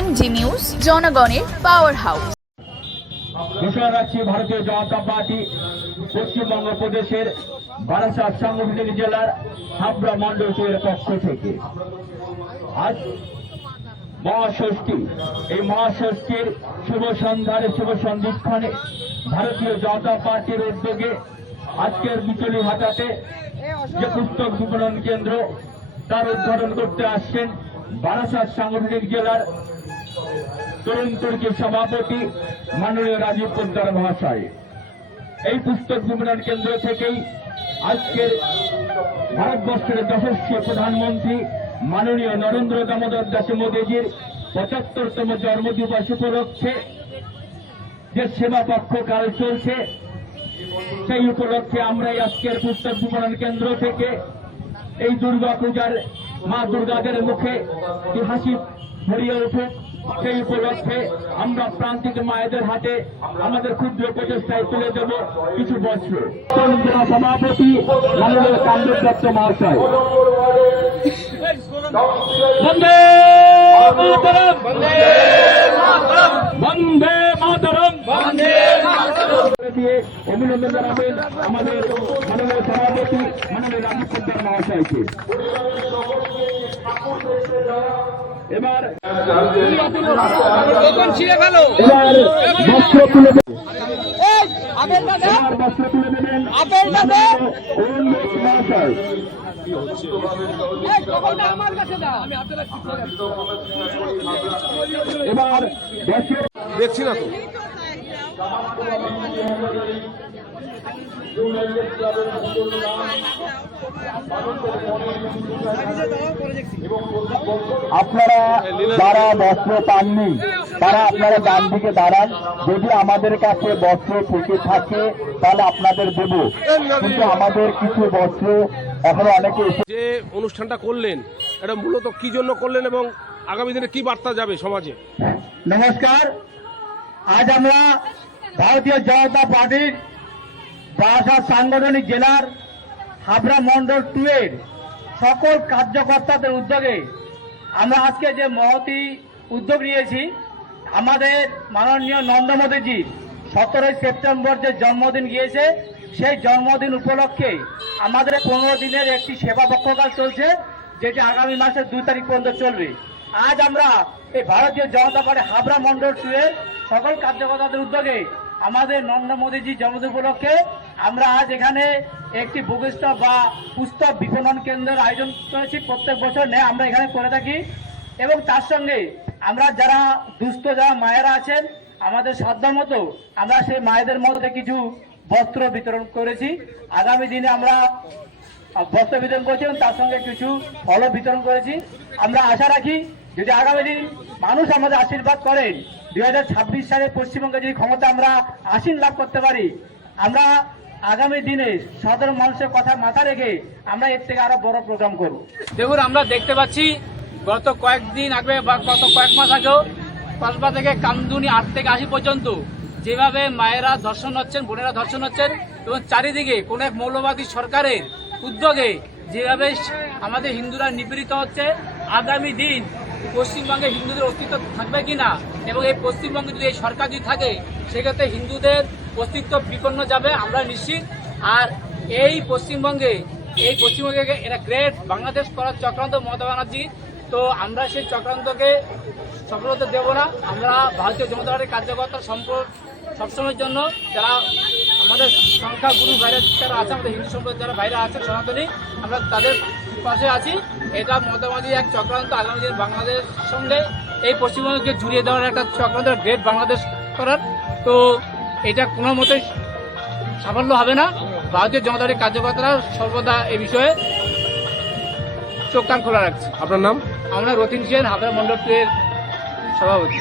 MG news, জনগণের power house. ঘোষণা রাখছি ভারতীয় জনতা পার্টি পশ্চিমবঙ্গ প্রদেশের বারাসাত সাংগঠনিক জেলার হাবড়া মণ্ডলের পক্ষ থেকে আজ মহাষষ্ঠী, এই মহাষষ্ঠীর শুভ সন্ধ্যার শুভ সন্ধিক্ষণে ভারতীয় জনতা পার্টির উদ্যোগে আজকের বিচলি হাটাতে যে পুস্তক বিপণন কেন্দ্র তার উদ্বোধন করতে আসছেন বারাসাত সাংগঠনিক জেলার তরুণ তুর্কির সভাপতি মাননীয় রাজীব পোদ্দার মহাশয়। এই পুস্তক বিপণন কেন্দ্র থেকেই আজকের ভারতবর্ষের যশস্বী প্রধানমন্ত্রী মাননীয় নরেন্দ্র দামোদর দাস মোদীজির ৭৫তম জন্মদিবস উপলক্ষে যে সেবা পক্ষ কাল চলছে, সেই উপলক্ষে আমরা আজকের পুস্তক বিপণন কেন্দ্র থেকে এই দুর্গা পূজার মা দুর্গাদের মুখে হাসি ভরিয়ে উঠুক, সেই উপলক্ষে আমরা প্রান্তিক মায়েদের হাতে আমাদের ক্ষুদ্র প্রচেষ্টায় তুলে দেব কিছু বস্ত্র। সভাপতি মাননীয় কামদেব দত্ত মহাশয়। বন্দে মাতরম, বন্দে মাতরম, বন্দে মাতরম দিয়ে অভিনন্দন জানাবেন আমাদের মাননীয় সভাপতি মাননীয় রাজীব পোদ্দার মহাশয়কে। এবার বস্ত্র তুলে দেবেন মহাশয়। এবার দেখছি না তো আপনারা যারা বস্ত্র পাননি তারা আপনারা ডান দিকে দাঁড়ান। যদি আমাদের কাছে বস্ত্র থেকে থাকে তাহলে আপনাদের দেব, কিন্তু আমাদের কিছু বস্ত্র এখনো অনেকে যে অনুষ্ঠানটা করলেন এটা মূলত কি জন্য করলেন এবং আগামী দিনে কি বার্তা যাবে সমাজে? নমস্কার, আজ আমরা ভারতীয় জনতা পার্টির বারাসাত সাংগঠনিক জেলার হাবড়া মণ্ডল 2 এর সকল কার্যকর্তাদের উদ্যোগে আমরা আজকে যে মহতি উদ্যোগ নিয়েছি, আমাদের মাননীয় নরেন্দ্র মোদীজির 17 সেপ্টেম্বর যে জন্মদিন গিয়েছে, সেই জন্মদিন উপলক্ষে আমাদের 15 দিনের একটি সেবা পক্ষকাল চলছে, যেটি আগামী মাসের 2 তারিখ পর্যন্ত চলবে। আজ আমরা এই ভারতীয় জনতা পার্টি হাবড়া মণ্ডল 2 এর সকল কার্যকর্তাদের উদ্যোগে আমাদের নরেন্দ্র মোদীজির জন্মদিন উপলক্ষে আমরা আজ এখানে একটি বুক স্টল বা পুস্তক বিপণন কেন্দ্রের আয়োজন করেছি। প্রত্যেক বছর নেই আমরা এখানে করে থাকি, এবং তার সঙ্গে আমরা যারা দুস্থ যারা মায়েরা আছেন, আমাদের সাধ্যমতো আমরা সেই মায়েদের মধ্যে কিছু বস্ত্র বিতরণ করেছি। আগামী দিনে আমরা বস্ত্র বিতরণ করেছি এবং তার সঙ্গে কিছু ফল বিতরণ করেছি। আমরা আশা রাখি যদি আগামী দিন মানুষ আমাদের আশীর্বাদ করেন, 2026 সালে পশ্চিমবঙ্গে যদি ক্ষমতা আমরা আসীন লাভ করতে পারি, আমরা আগামী দিনে সাধারণ মানুষের কথা মাথা রেখে আমরা এর থেকে আরো বড় প্রোগ্রাম করব। দেখুন, আমরা দেখতে পাচ্ছি গত কয়েকদিন আগে বা গত কয়েক মাস আগেও কসবা থেকে কামদুনি 8 থেকে 80 পর্যন্ত যেভাবে মায়েরা ধর্ষণ হচ্ছেন, বোনেরা ধর্ষণ হচ্ছেন, এবং চারিদিকে কোন এক মৌলবাদী সরকারের উদ্যোগে যেভাবে আমাদের হিন্দুরা নিপীড়িত হচ্ছে, আগামী দিন পশ্চিমবঙ্গে হিন্দুদের অস্তিত্ব থাকবে কিনা, এবং এই পশ্চিমবঙ্গে যদি এই সরকার যদি থাকে সেক্ষেত্রে হিন্দুদের অস্তিত্ব বিপন্ন যাবে, আমরা নিশ্চিত। আর এই পশ্চিমবঙ্গে এরা গ্রেট বাংলাদেশ করার চক্রান্ত মমতা ব্যানার্জি, তো আমরা সেই চক্রান্তকে সফলতা দেব না। আমরা ভারতীয় জনতা পার্টির কার্যকর্তা সবসময়ের জন্য যারা আমাদের সংখ্যাগুরু বাইরে যারা আছে, আমাদের হিন্দু সম্প্রদায়ের যারা বাইরে আছে সনাতনী, আমরা তাদের পাশে আছি। এটা মমতা ব্যানার্জির এক চক্রান্ত, আগামী দিন বাংলাদেশের সঙ্গে এই পশ্চিমবঙ্গকে জুড়িয়ে দেওয়ার একটা চক্রান্ত, গ্রেট বাংলাদেশ করার। তো এটা কোনো মতেই সাফল্য হবে না। ভারতীয় জনতা পার্টির কার্যকর্তারা সর্বদা এই বিষয়ে চোখ কান খোলা রাখছে। আপনার নাম? আমরা রতিন সেন, হাবড়া মণ্ডল 2 এর সভাপতি।